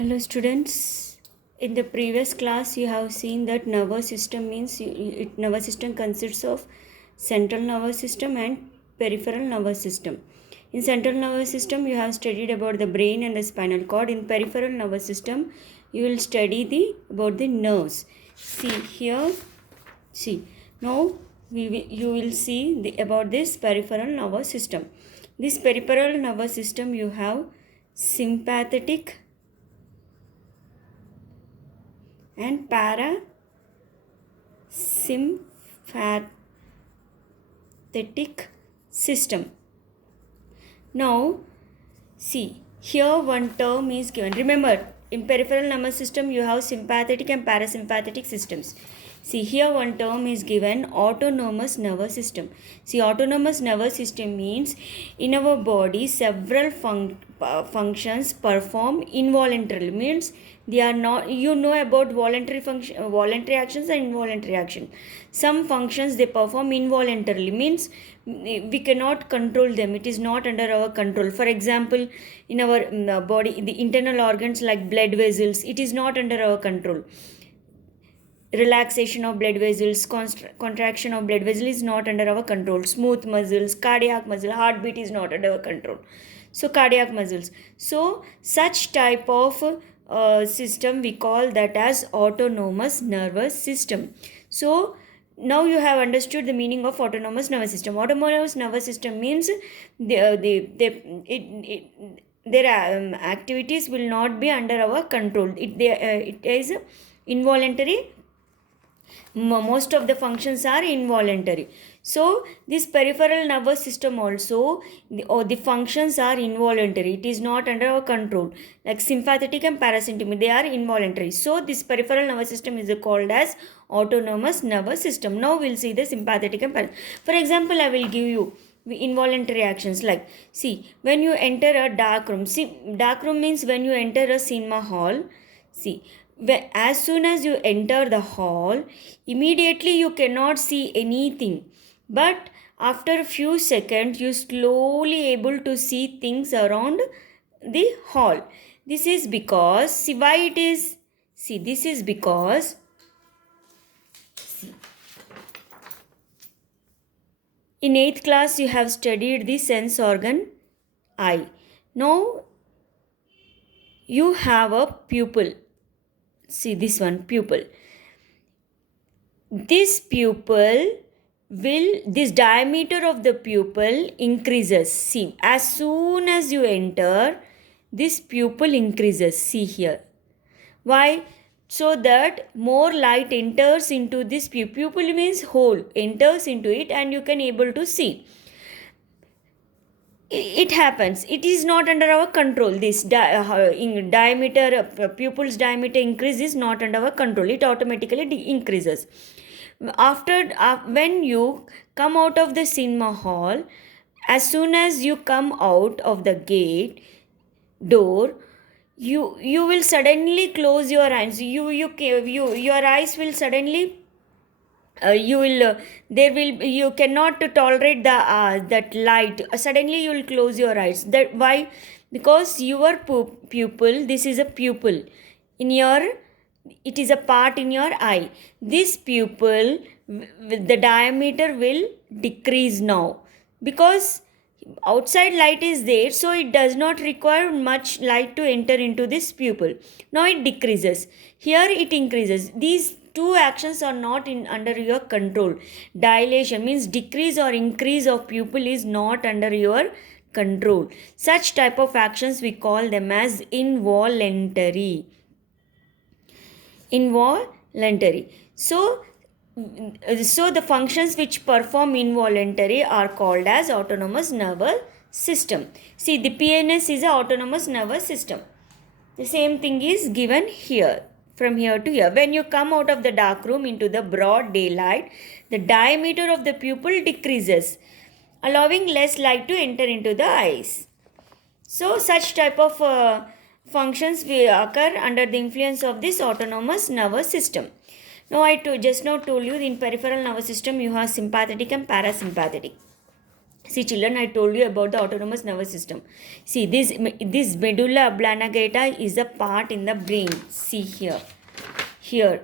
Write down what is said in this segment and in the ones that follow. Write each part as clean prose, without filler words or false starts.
Hello students. In the previous class you have seen that nervous system means nervous system consists of central nervous system and peripheral nervous system. In central nervous system you have studied about the brain and the spinal cord. In peripheral nervous system you will study about the nerves. See here. See now you will see about this peripheral nervous system. This peripheral nervous system you have sympathetic and parasympathetic system. Now, see, here one term is given. Remember, in peripheral nervous system, you have sympathetic and parasympathetic systems. See, here one term is given, autonomous nervous system. See, autonomous nervous system means in our body, several functions perform involuntarily. Means they are not, you know about voluntary actions and involuntary action. Some functions they perform involuntarily, means we cannot control them, it is not under our control. For example, in our body, the internal organs like blood vessels, it is not under our control. Relaxation of blood vessels, contraction of blood vessels is not under our control. Smooth muscles, cardiac muscle, heartbeat is not under our control. So cardiac muscles, so such type of system we call that as autonomous nervous system. So now you have understood the meaning of autonomous nervous system. Autonomous nervous system means their activities will not be under our control. It is involuntary. Most of the functions are involuntary. So this peripheral nervous system also, the functions are involuntary, it is not under our control. Like sympathetic and parasympathetic, they are involuntary. So this peripheral nervous system is called as autonomous nervous system. Now we'll see the sympathetic and parasympathetic. For example, I will give you involuntary actions. Like, see, when you enter a dark room, see, dark room means when you enter a cinema hall. See, as soon as you enter the hall, immediately you cannot see anything, but after a few seconds you slowly able to see things around the hall. This is because, see why it is, see, this is because, see, in 8th class you have studied the sense organ eye. Now you have a pupil. See this one, pupil. This diameter of the pupil increases. See, as soon as you enter, this pupil increases. See here. Why? So that more light enters into this pupil. Pupil means hole, enters into it and you can able to see. It happens, it is not under our control. This diameter, pupil's diameter increase is not under our control, it automatically increases. After when you come out of the cinema hall, as soon as you come out of the gate door, you will suddenly close your eyes. Your eyes will suddenly you cannot tolerate that light. Suddenly you will close your eyes. That why? Because your pupil, this is a pupil in your, it is a part in your eye. This pupil, the diameter will decrease now, because outside light is there, so it does not require much light to enter into this pupil. Now it decreases, here it increases. These two actions are not under your control. Dilation means decrease or increase of pupil is not under your control. Such type of actions we call them as involuntary. So the functions which perform involuntary are called as autonomous nervous system. See, the PNS is an autonomous nervous system. The same thing is given here, from here to here. When you come out of the dark room into the broad daylight, the diameter of the pupil decreases, allowing less light to enter into the eyes. So such type of functions will occur under the influence of this autonomous nervous system. Now I just now told you, in peripheral nervous system you have sympathetic and parasympathetic. See children, I told you about the autonomous nervous system. See this medulla oblongata is a part in the brain. See here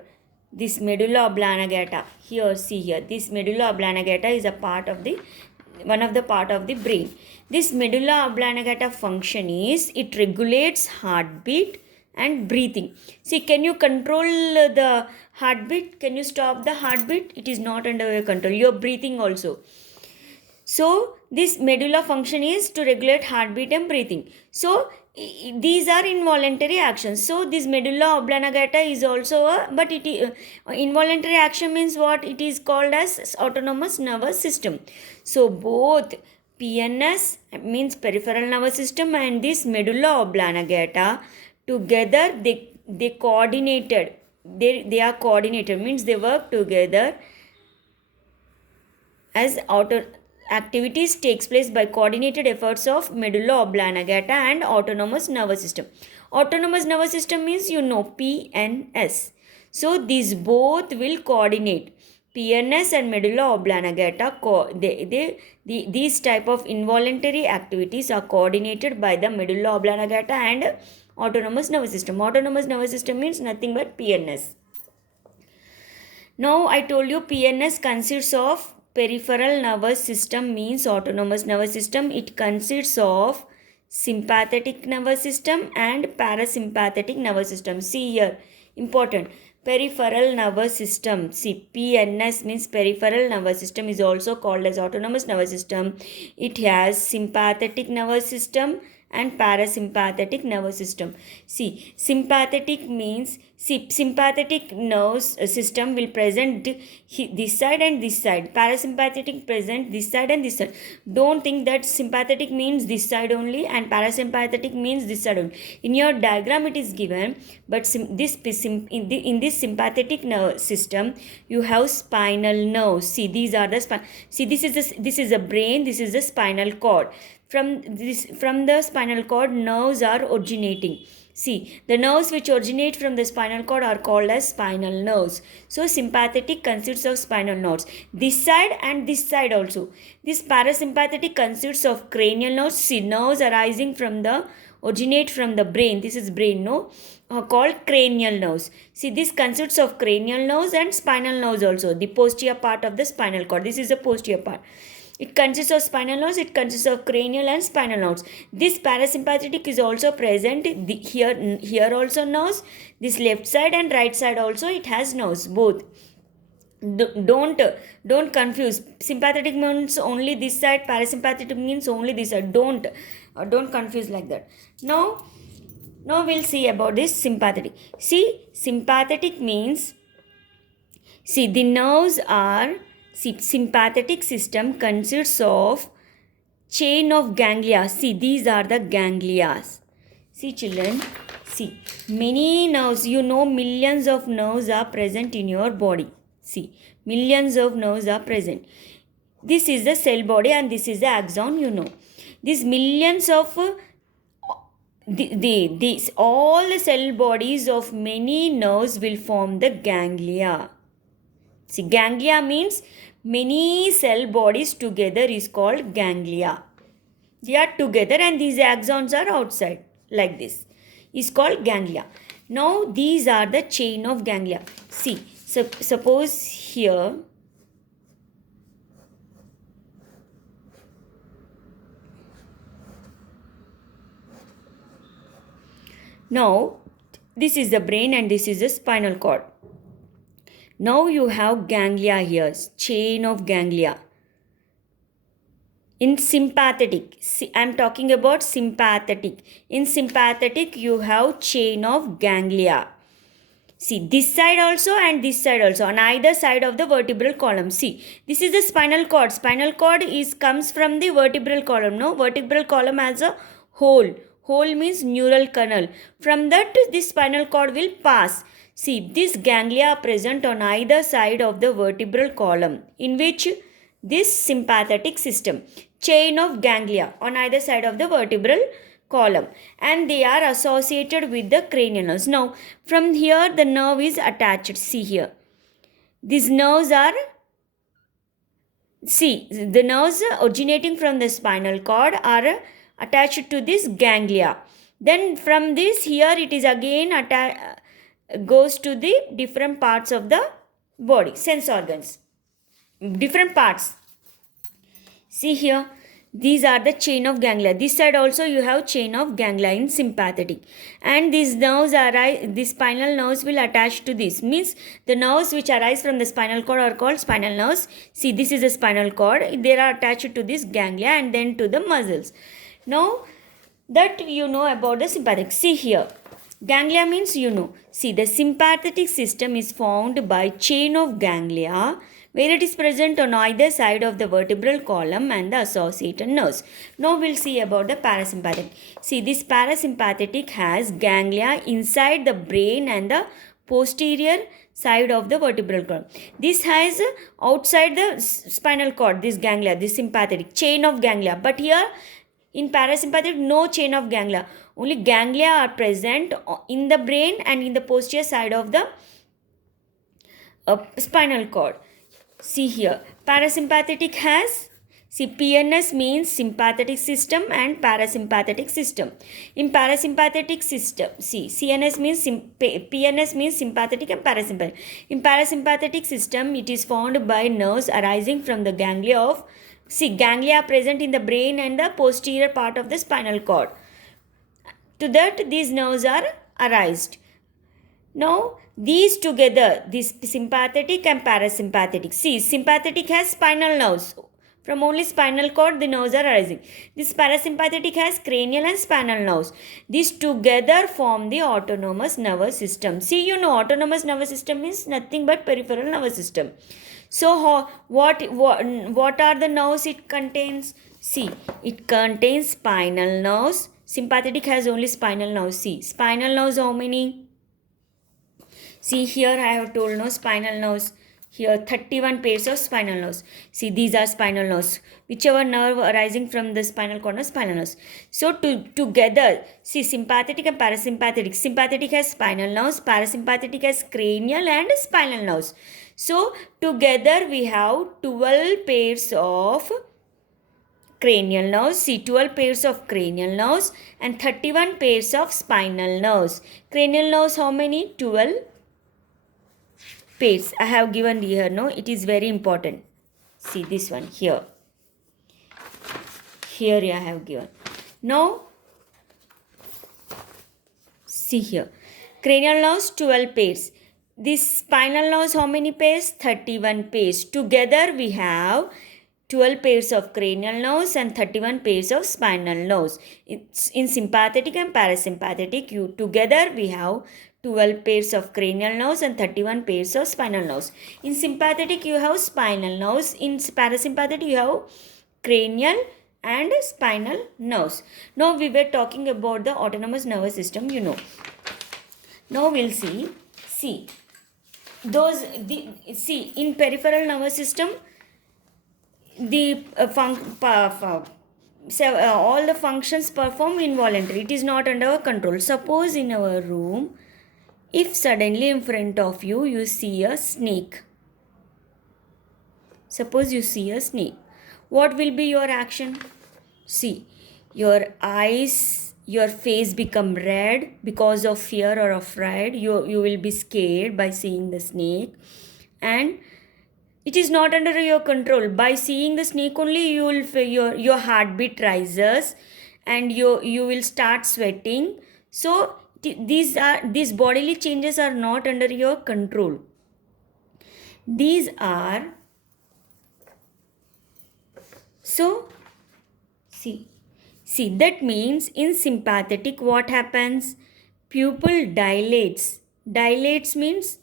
this medulla oblongata, here see here, this medulla oblongata is a part of the one of the part of the brain. This medulla oblongata function is it regulates heartbeat and breathing. See, can you control the heartbeat? Can you stop the heartbeat? It is not under your control. Your breathing also. So this medulla function is to regulate heartbeat and breathing. So these are involuntary actions. So this medulla oblongata is also a, but it involuntary action means what? It is called as autonomous nervous system. So both PNS means peripheral nervous system and this medulla oblongata together they coordinated. They are coordinated means they work together as activities takes place by coordinated efforts of medulla oblongata and autonomous nervous system. Autonomous nervous system means PNS. So these both will coordinate. PNS and medulla oblongata, these type of involuntary activities are coordinated by the medulla oblongata and autonomous nervous system. Autonomous nervous system means nothing but PNS. Now I told you PNS consists of peripheral nervous system means autonomous nervous system. It consists of sympathetic nervous system and parasympathetic nervous system. See here, important. Peripheral nervous system. See, PNS means peripheral nervous system is also called as autonomous nervous system. It has sympathetic nervous system and parasympathetic nervous system. See, sympathetic means sympathetic nervous system will present this side and this side. Parasympathetic present this side and this side. Don't think that sympathetic means this side only and parasympathetic means this side only. In your diagram it is given, but in this sympathetic nerve system you have spinal nerves. See, these are the spine. See, this is the brain. This is the spinal cord. From the spinal cord, nerves are originating. See, the nerves which originate from the spinal cord are called as spinal nerves. So, sympathetic consists of spinal nerves. This side and this side also. This parasympathetic consists of cranial nerves. See, nerves arising from originate from the brain. This is brain, no? Called cranial nerves. See, this consists of cranial nerves and spinal nerves also. The posterior part of the spinal cord. This is the posterior part. It consists of spinal nerves, it consists of cranial and spinal nerves. This parasympathetic is also present here also nerves. This left side and right side also it has nerves, both. Don't confuse. Sympathetic means only this side, parasympathetic means only this side. Don't confuse like that. Now we'll see about this sympathetic. See, sympathetic means, see, the nerves are, sympathetic system consists of chain of ganglia. See, these are the ganglia. See children, see, many nerves, millions of nerves are present in your body. See, millions of nerves are present. This is the cell body and this is the axon, These millions of all the cell bodies of many nerves will form the ganglia. See, ganglia means many cell bodies together is called ganglia. They are together and these axons are outside like this. Is called ganglia. Now these are the chain of ganglia. See, suppose here now this is the brain and this is the spinal cord. Now you have ganglia here, chain of ganglia. In sympathetic, I am talking about sympathetic. In sympathetic, you have chain of ganglia. See, this side also and this side also, on either side of the vertebral column. See, this is the spinal cord. Spinal cord comes from the vertebral column. No, vertebral column has a hole. Hole means neural canal. From that, this spinal cord will pass. See, these ganglia are present on either side of the vertebral column, in which this sympathetic system, chain of ganglia on either side of the vertebral column, and they are associated with the cranial nerves. Now, from here the nerve is attached. See here, these nerves are See, the nerves originating from the spinal cord are attached to this ganglia. Then from this here it is again goes to the different parts of the body, sense organs, different parts. See here, these are the chain of ganglia. This side also you have chain of ganglia in sympathetic, and these nerves arise. The spinal nerves will attach to this. Means the nerves which arise from the spinal cord are called spinal nerves. See, this is a spinal cord. They are attached to this ganglia and then to the muscles. Now that you know about the sympathetic. See here, ganglia means you know. See, the sympathetic system is formed by chain of ganglia where it is present on either side of the vertebral column and the associated nerves. Now we'll see about the parasympathetic. See, this parasympathetic has ganglia inside the brain and the posterior side of the vertebral column. This has outside the spinal cord, this ganglia, this sympathetic chain of ganglia. But here in parasympathetic, no chain of ganglia. Only ganglia are present in the brain and in the posterior side of the spinal cord. See here, parasympathetic has, see, PNS means sympathetic system and parasympathetic system. In parasympathetic system, see, CNS means PNS means sympathetic and parasympathetic. In parasympathetic system, it is formed by nerves arising from the ganglia of, see, ganglia present in the brain and the posterior part of the spinal cord. To that, these nerves are arised. Now, these together, this sympathetic and parasympathetic. See, sympathetic has spinal nerves. From only spinal cord, the nerves are arising. This parasympathetic has cranial and spinal nerves. These together form the autonomous nervous system. See, you know, autonomous nervous system is nothing but peripheral nervous system. So, what are the nerves it contains? See, it contains spinal nerves. Sympathetic has only spinal nerves. See, spinal nerves how many? See here I have told no spinal nerves. Here 31 pairs of spinal nerves. See, these are spinal nerves. Whichever nerve arising from the spinal cord is spinal nerves. So together, see, sympathetic and parasympathetic. Sympathetic has spinal nerves. Parasympathetic has cranial and spinal nerves. So together we have 12 pairs of cranial nerves. See, 12 pairs of cranial nerves and 31 pairs of spinal nerves. Cranial nerves how many? 12 pairs. I have given here, no, it is very important. See this one here. Here I have given. Now, see here. Cranial nerves 12 pairs. This spinal nerves how many pairs? 31 pairs. Together we have 12 pairs of cranial nerves and 31 pairs of spinal nerves. It's in sympathetic and parasympathetic. Together we have 12 pairs of cranial nerves and 31 pairs of spinal nerves. In sympathetic you have spinal nerves. In parasympathetic you have cranial and spinal nerves. Now we were talking about the autonomous nervous system, you know. Now we'll see. See, see, in peripheral nervous system, the all the functions performed involuntarily. It is not under our control. Suppose in our room, if suddenly in front of you, you see a snake. Suppose you see a snake. What will be your action? See, your eyes, your face become red because of fear or affright. You will be scared by seeing the snake. And it is not under your control. By seeing the snake only, you will your heartbeat rises and you will start sweating. So these bodily changes are not under your control. These are, so see, that means in sympathetic what happens? Pupil dilates. Dilates means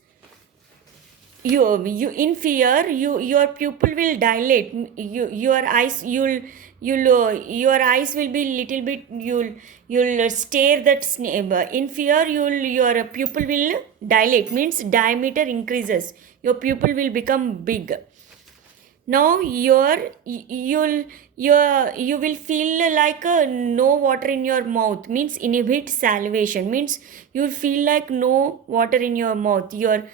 you in fear, your pupil will dilate. Your eyes your eyes will be little bit, you'll stare that snake. In fear your pupil will dilate, means diameter increases, your pupil will become big. Now you will feel like no water in your mouth, means inhibit salivation, means you'll feel like no water in your mouth. Your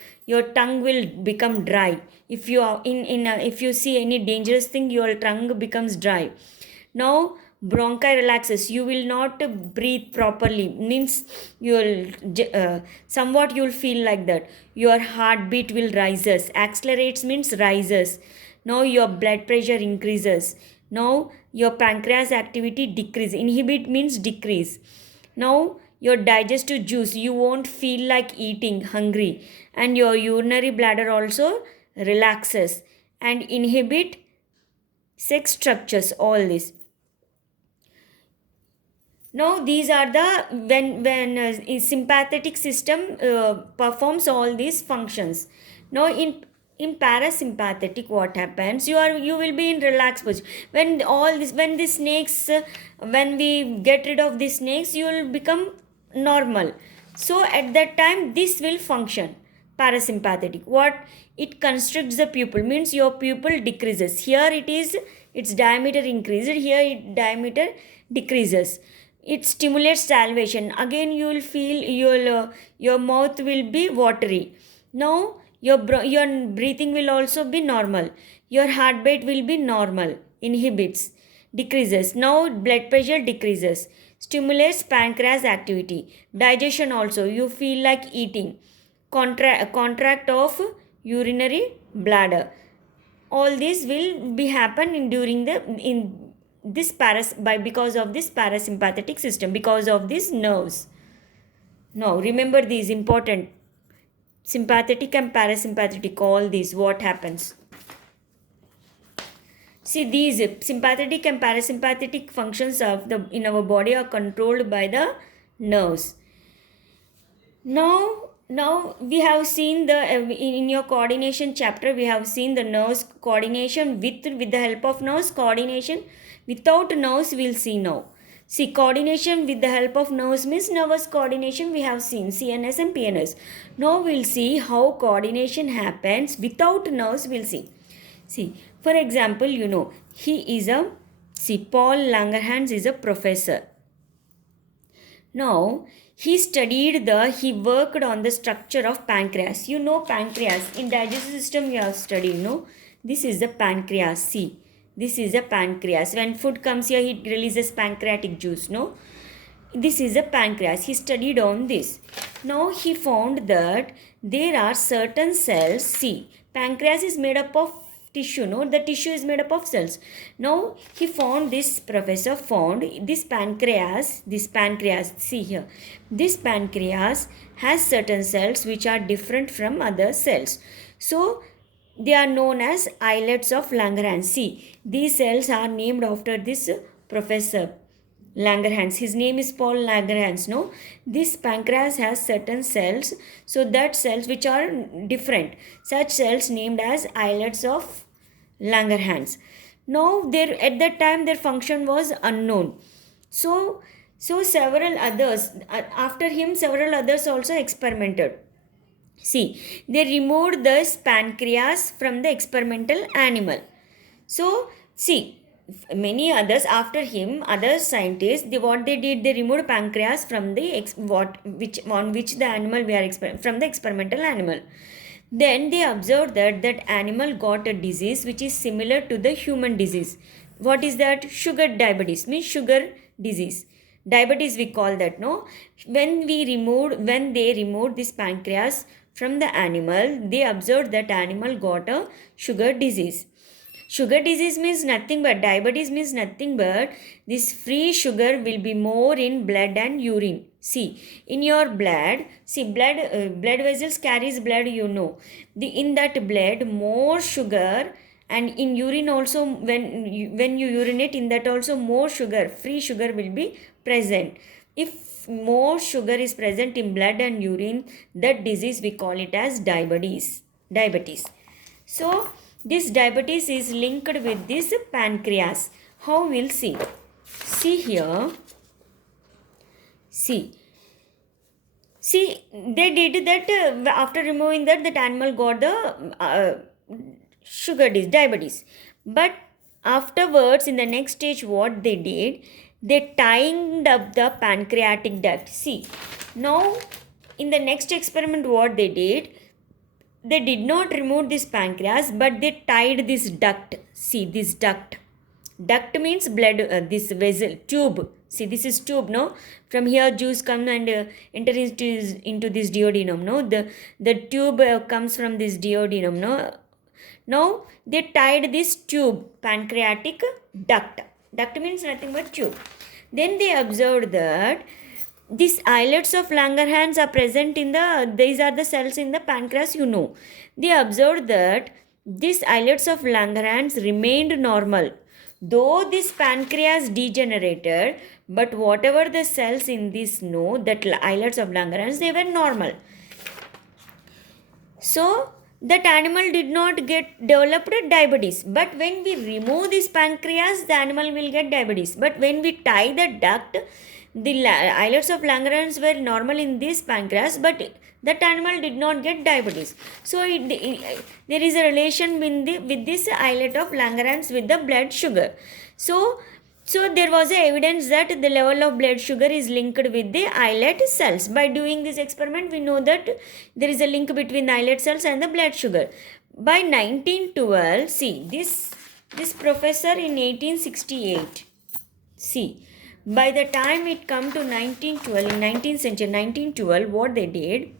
tongue will become dry. If you are if you see any dangerous thing, your tongue becomes dry. Now bronchi relaxes, you will not breathe properly, means somewhat you'll feel like that. Your heartbeat will rises, accelerates means rises. Now your blood pressure increases. Now your pancreas activity decrease, inhibit means decrease. Now your digestive juice, you won't feel like eating hungry, and your urinary bladder also relaxes and inhibit sex structures, all this. Now these are the when sympathetic system performs all these functions. Now in parasympathetic, what happens, you will be in relaxed position. When all this, when the snakes when we get rid of the snakes, you will become normal. So at that time this will function. Parasympathetic, what, it constricts the pupil, means your pupil decreases. Here it is, its diameter increased, here it diameter decreases. It stimulates salivation, again you will feel your mouth will be watery. Now your breathing will also be normal, your heartbeat will be normal, inhibits, decreases. Now blood pressure decreases, stimulates pancreas activity, digestion also, you feel like eating, contract of urinary bladder. All this will be happen in during the in this because of this parasympathetic system, because of these nerves. Now remember these important, sympathetic and parasympathetic, all these what happens. See, these sympathetic and parasympathetic functions of the in our body are controlled by the nerves. Now we have seen the in your coordination chapter, we have seen the nerves coordination with the help of nerves, coordination without nerves we'll see now. See, coordination with the help of nerves means nervous coordination we have seen, CNS and PNS. Now we'll see how coordination happens without nerves, we'll see. See, for example, he is a, see, Paul Langerhans is a professor. Now, he worked on the structure of pancreas. Pancreas, in digestive system you have studied, this is the pancreas, see. This is a pancreas. When food comes here, it releases pancreatic juice, no? This is a pancreas. He studied on this. Now, he found that there are certain cells, see, pancreas is made up of tissue, no? The tissue is made up of cells. Now professor found this pancreas, see here, this pancreas has certain cells which are different from other cells. So they are known as islets of Langerhans. See, these cells are named after this professor Langerhans. His name is Paul Langerhans. No, this pancreas has certain cells, so that cells which are different, such cells named as islets of Langerhans. Now, at that time their function was unknown. So several others after him, several others also experimented. See, they removed this pancreas from the experimental animal. So, see, many others after him, other scientists, what they did, they removed pancreas from the which the animal we are from the experimental animal. Then they observed that animal got a disease which is similar to the human disease. What is that? Sugar diabetes, means sugar disease. Diabetes we call that, no? When they removed this pancreas from the animal, they observed that animal got a sugar disease. Sugar disease means nothing but, diabetes means nothing but, this free sugar will be more in blood and urine. See, in your blood, see, blood vessels carries blood, in that blood more sugar, and in urine also, when you urinate, in that also more sugar, free sugar will be present. If more sugar is present in blood and urine, that disease we call it as diabetes. So this diabetes is linked with this pancreas. How we'll see? See here. See, they did that after removing that animal got the sugar diabetes. But afterwards, in the next stage, what they did, they tightened up the pancreatic duct. See, now in the next experiment, what they did not remove this pancreas, but they tied this duct. See, this duct. Duct means blood, this vessel, tube. See, this is tube, no? From here, juice come and enter into this duodenum, no? The tube comes from this duodenum, no? Now, they tied this tube, pancreatic duct. Duct means nothing but tube. Then they observed that these islets of Langerhans are present in these are the cells in the pancreas, you know. They observed that these islets of Langerhans remained normal. Though this pancreas degenerated, but whatever the cells in this know, that islets of Langerhans, they were normal. So, that animal did not get developed diabetes. But when we remove this pancreas, the animal will get diabetes. But when we tie the duct, the islets of Langerhans were normal in this pancreas, but that animal did not get diabetes. So there is a relation with this islet of Langerhans with the blood sugar. So there was a evidence that the level of blood sugar is linked with the islet cells. By doing this experiment, we know that there is a link between the islet cells and the blood sugar. By 1912, see, this professor in 1868, see, by the time it come to 1912, in 19th century, 1912, what they did,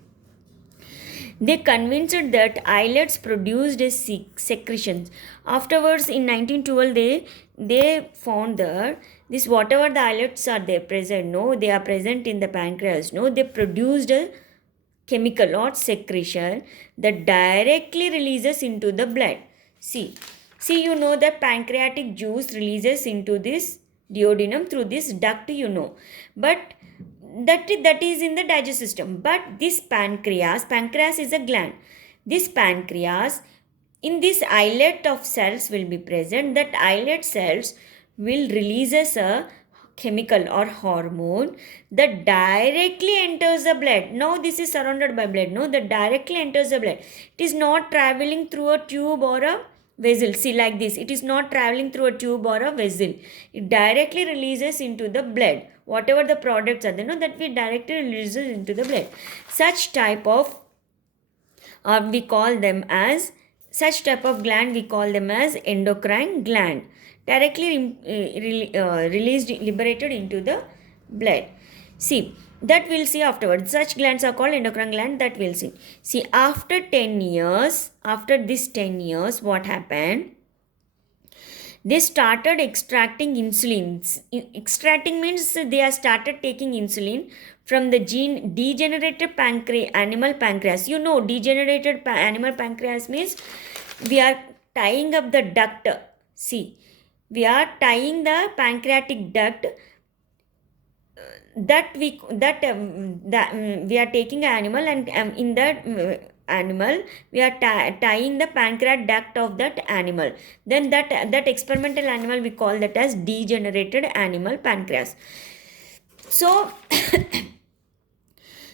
they convinced that islets produced a secretions. Afterwards, in 1912, they found that this whatever the islets are there present, no, they are present in the pancreas, no, they produced a chemical or secretion that directly releases into the blood. See, you know that pancreatic juice releases into this duodenum through this duct, you know, but that is in the digestive system. But this pancreas is a gland. This pancreas, in this islet of cells will be present. That islet cells will releases a chemical or hormone that directly enters the blood. Now this is surrounded by blood, no, that directly enters the blood. It is not traveling through a tube or a vessel. See, like this, it is not traveling through a tube or a vessel. It directly releases into the blood. Whatever the products are there, no, that we directly releases into the blood. Such type of we call them as such type of gland we call them as endocrine gland, directly released, liberated into the blood. See, that we'll see afterwards. Such glands are called endocrine gland, that we'll see. See, after 10 years, after this 10 years, what happened? They started extracting insulin. Extracting means they have started taking insulin from the degenerated animal pancreas. You know, degenerated animal pancreas means we are tying up the duct. See, we are tying the pancreatic duct that we are taking an animal, and in that animal we are tying the pancreatic duct of that animal. Then that experimental animal we call that as degenerated animal pancreas. So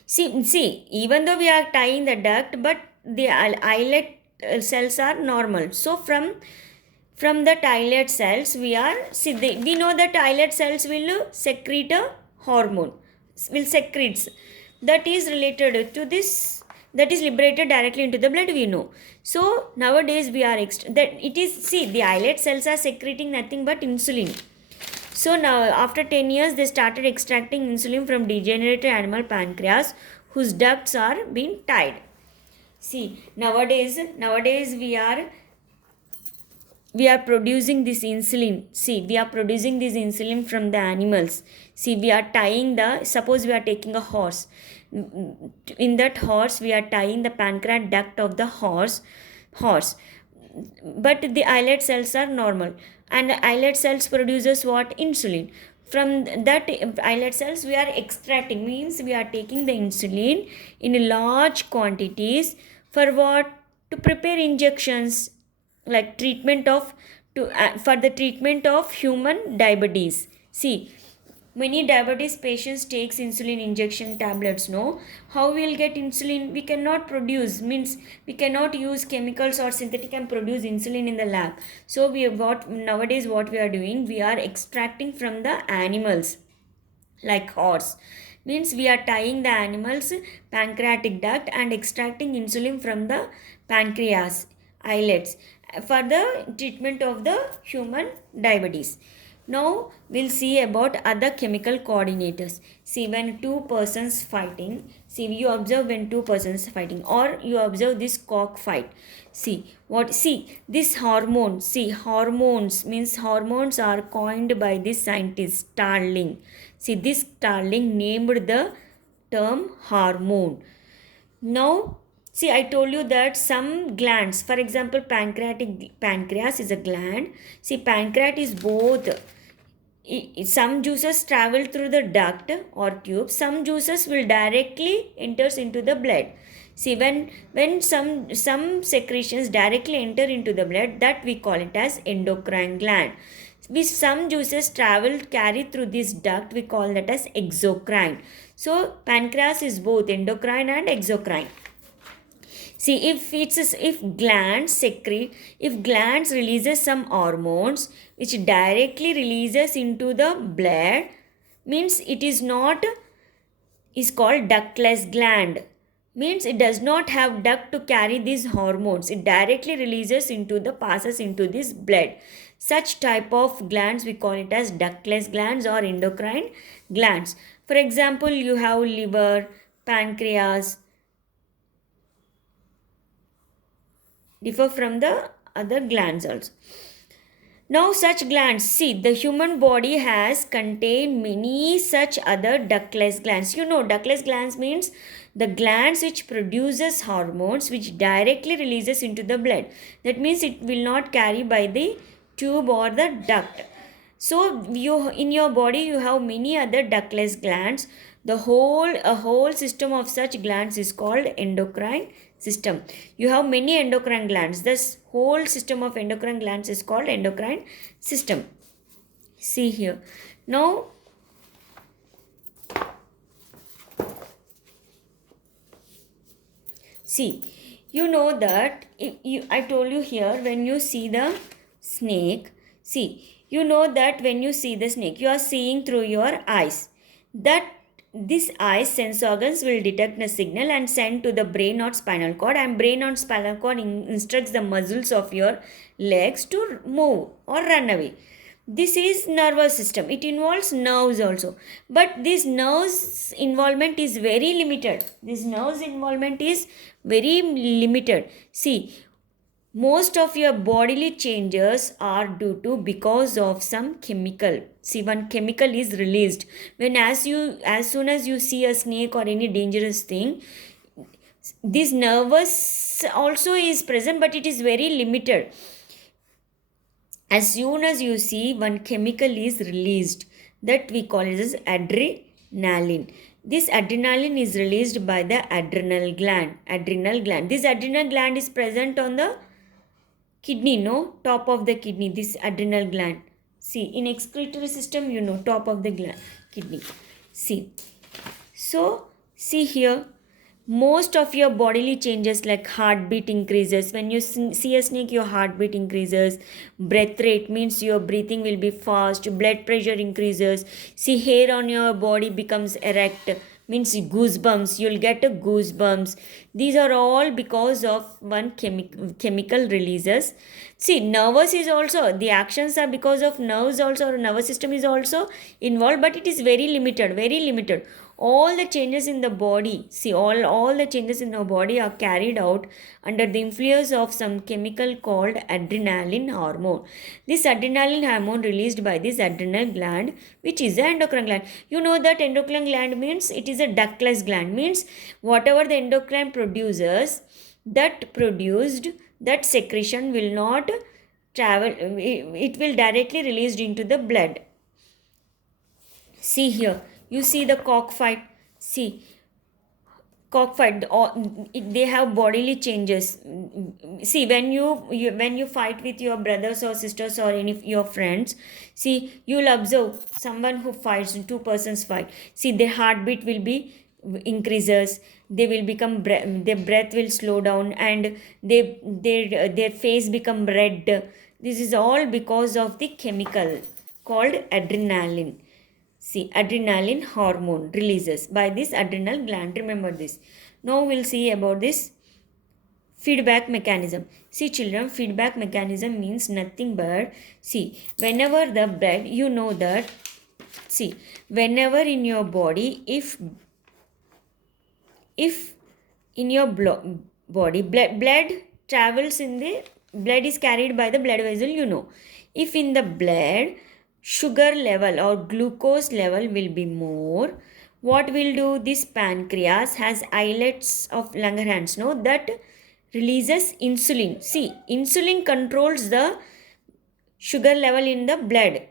see, even though we are tying the duct, but the islet cells are normal. So from the islet cells we know that islet cells will secrete a hormone, will secretes, that is related to this, that is liberated directly into the blood, we know. So nowadays we are the islet cells are secreting nothing but insulin. So now after 10 years they started extracting insulin from degenerated animal pancreas whose ducts are being tied. See, nowadays we are producing this insulin. See, we are producing this insulin from the animals. See, we are tying suppose we are taking a horse. In that horse, we are tying the pancreatic duct of the horse. But the islet cells are normal. And the islet cells produces what? Insulin. From that islet cells, we are extracting, means we are taking the insulin in large quantities for what? To prepare injections, like for the treatment of human diabetes. See, Many diabetes patients takes insulin injection tablets. No, how we will get insulin? We cannot produce. Means we cannot use chemicals or synthetic and produce insulin in the lab. So we have got nowadays what we are doing. We are extracting from the animals, like horse. Means we are tying the animals pancreatic duct and extracting insulin from the pancreas islets for the treatment of the human diabetes. Now we'll see about other chemical coordinators. See, when two persons fighting, see, you observe when two persons fighting, or you observe this cock fight. See this hormone. See, hormones means hormones are coined by this scientist Starling. See, this Starling named the term hormone. Now, see, I told you that some glands, for example, pancreas is a gland. See, pancreas is both. Some juices travel through the duct or tube. Some juices will directly enters into the blood. See, when some secretions directly enter into the blood, that we call it as endocrine gland. With some juices carry through this duct, we call that as exocrine. So pancreas is both endocrine and exocrine. See, if glands releases some hormones which directly releases into the blood, means it is called ductless gland. Means it does not have duct to carry these hormones. It directly passes into this blood. Such type of glands we call it as ductless glands or endocrine glands. For example, you have liver, pancreas, differ from the other glands also. Now such glands, see, the human body has contained many such other ductless glands. You know, ductless glands means the glands which produces hormones which directly releases into the blood. That means it will not carry by the tube or the duct. So in your body you have many other ductless glands. A whole system of such glands is called endocrine system. You have many endocrine glands. This whole system of endocrine glands is called endocrine system. See here. Now, see, you know that I told you here, when you see the snake, see, you know that when you see the snake, you are seeing through your eyes. That this eye sense organs will detect a signal and send to the brain or spinal cord, and brain or spinal cord instructs the muscles of your legs to move or run away. This is nervous system. It involves nerves also, but this nerves involvement is very limited. See, most of your bodily changes are due to because of some chemical. See, one chemical is released when as soon as you see a snake or any dangerous thing, this nervous also is present, but it is very limited. As soon as you see, one chemical is released, that we call it as adrenaline. This adrenaline is released by the adrenal gland. This adrenal gland is present on the kidney, no? Top of the kidney, this adrenal gland. See, in excretory system, you know, top of the kidney. See. So, see here, most of your bodily changes like heartbeat increases. When you see a snake, your heartbeat increases. Breath rate means your breathing will be fast. Blood pressure increases. See, hair on your body becomes erect. Means goosebumps. You'll get a goosebumps. These are all because of one chemical releases. See, nervous is also, the actions are because of nerves also, or nervous system is also involved, but it is very limited. All the changes in the body, see, all the changes in our body are carried out under the influence of some chemical called adrenaline hormone. This adrenaline hormone released by this adrenal gland, which is the endocrine gland. You know that endocrine gland means it is a ductless gland, means whatever the endocrine produces, that secretion will not travel, it will directly released into the blood. See here, you see the cockfight. See, cockfight, or they have bodily changes. See, when when you fight with your brothers or sisters or any of your friends, see, you'll observe someone who fights, two persons fight, see, their heartbeat will be increases, they will become their breath will slow down, and their face become red. This is all because of the chemical called adrenaline. See, adrenaline hormone releases by this adrenal gland. Remember this. Now we'll see about this feedback mechanism. See, children, feedback mechanism means nothing but, see, whenever the blood, you know that, see, whenever in your body, if in your body blood travels in the blood is carried by the blood vessel, you know, if in the blood sugar level or glucose level will be more, what will do? This pancreas has islets of Langerhans, no, that releases insulin. See, insulin controls the sugar level in the blood.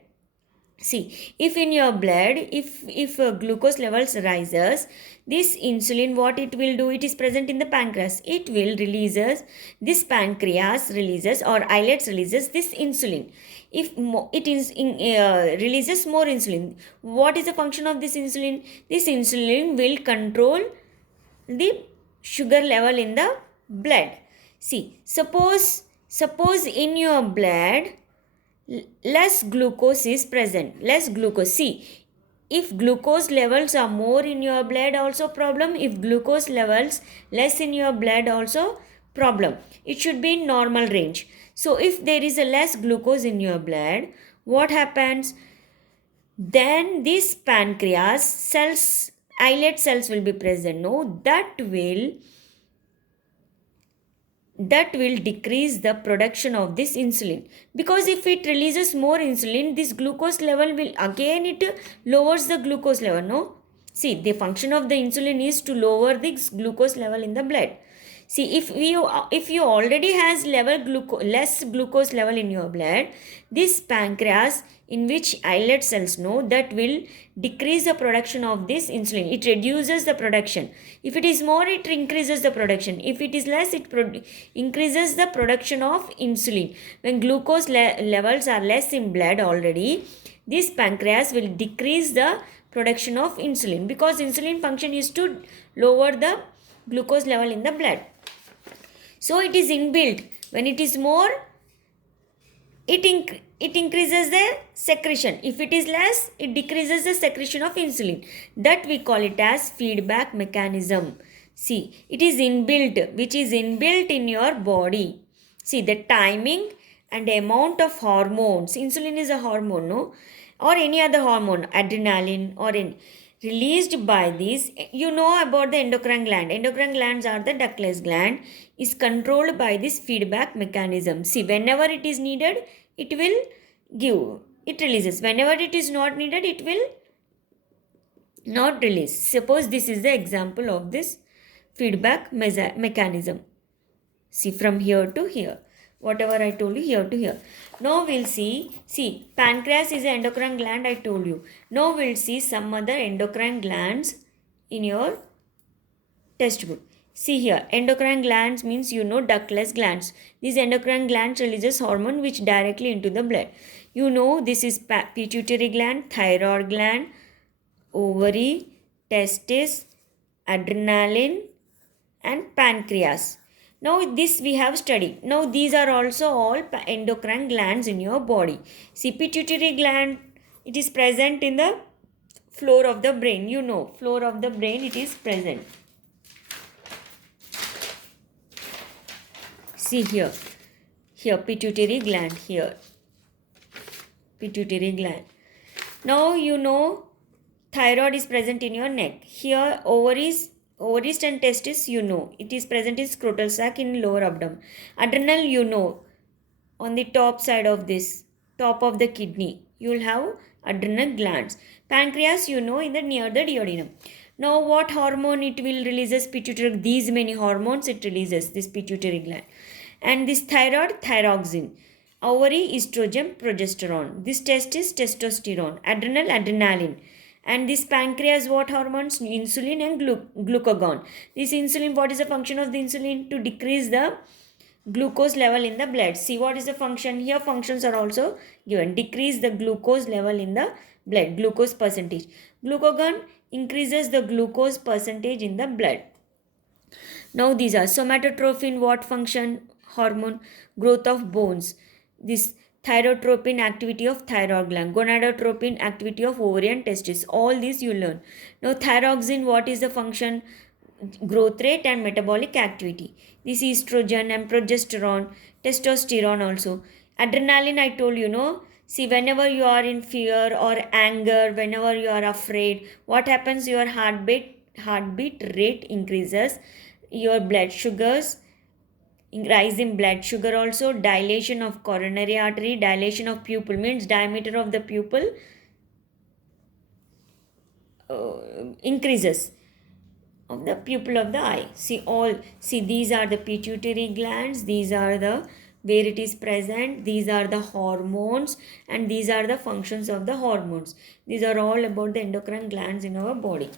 See, if in your blood, if glucose levels rises, this insulin, what it will do? It is present in the pancreas. It will releases, this pancreas releases or islets releases this insulin. If it is releases more insulin, what is the function of this insulin? This insulin will control the sugar level in the blood. See, suppose in your blood less glucose is present, less glucose. See, if glucose levels are more in your blood, also problem. If glucose levels less in your blood, also problem. It should be in normal range. So if there is a less glucose in your blood, what happens? Then this pancreas cells, islet cells will be present, no, that will decrease the production of this insulin, because if it releases more insulin, this glucose level will again, it lowers the glucose level, no. See, the function of the insulin is to lower the glucose level in the blood. See, if you already has less glucose level in your blood, this pancreas, in which islet cells, know, that will decrease the production of this insulin. It reduces the production. If it is more, it increases the production. If it is less, it increases the production of insulin. When glucose levels are less in blood already, this pancreas will decrease the production of insulin, because insulin function is to lower the glucose level in the blood. So it is inbuilt. When it is more, it increases the secretion. If it is less, it decreases the secretion of insulin. That we call it as feedback mechanism. See, it is inbuilt, which is inbuilt in your body. See, the timing and amount of hormones. Insulin is a hormone, no? Or any other hormone, adrenaline or any, released by this. You know about the endocrine gland. Endocrine glands are the ductless gland, is controlled by this feedback mechanism. See, whenever it is needed, it will give, it releases. Whenever it is not needed, it will not release. Suppose this is the example of this feedback mechanism. See, from here to here, whatever I told you, here to here. Now we'll see, pancreas is an endocrine gland, I told you. Now we'll see some other endocrine glands in your textbook. See here, endocrine glands means, you know, ductless glands. These endocrine glands releases hormone which directly into the blood. You know, this is pituitary gland, thyroid gland, ovary, testis, adrenaline and pancreas. Now this we have studied. Now these are also all endocrine glands in your body. See, pituitary gland, it is present in the floor of the brain. You know, floor of the brain, it is present. See here, pituitary gland, here, pituitary gland. Now you know, thyroid is present in your neck. Here, ovaries and testis, you know, it is present in scrotal sac in lower abdomen. Adrenal, you know, on the top side of this, top of the kidney, you will have adrenal glands. Pancreas, you know, in the near the duodenum. Now what hormone it will releases? Pituitary. These many hormones it releases, this pituitary gland. And this thyroid, thyroxine. Ovary, estrogen, progesterone. This testis, testosterone. Adrenal, adrenaline. And this pancreas, what hormones? Insulin and glucagon. This insulin, what is the function of the insulin? To decrease the glucose level in the blood. See what is the function here? Functions are also given. Decrease the glucose level in the blood, glucose percentage. Glucagon increases the glucose percentage in the blood. Now these are somatotropin, what function? Hormone, growth of bones. This thyrotropin, activity of thyroid gland. Gonadotropin, activity of ovary and testis. All these you learn. Now thyroxine, what is the function? Growth rate and metabolic activity. This estrogen and progesterone, testosterone also. Adrenaline, I told you, no. See, whenever you are in fear or anger, whenever you are afraid, what happens? Your heartbeat rate increases, your blood sugars, rise in blood sugar also, dilation of coronary artery, dilation of pupil means diameter of the pupil increases of the pupil of the eye. See these are the pituitary glands, these are the where it is present, these are the hormones, and these are the functions of the hormones. These are all about the endocrine glands in our body.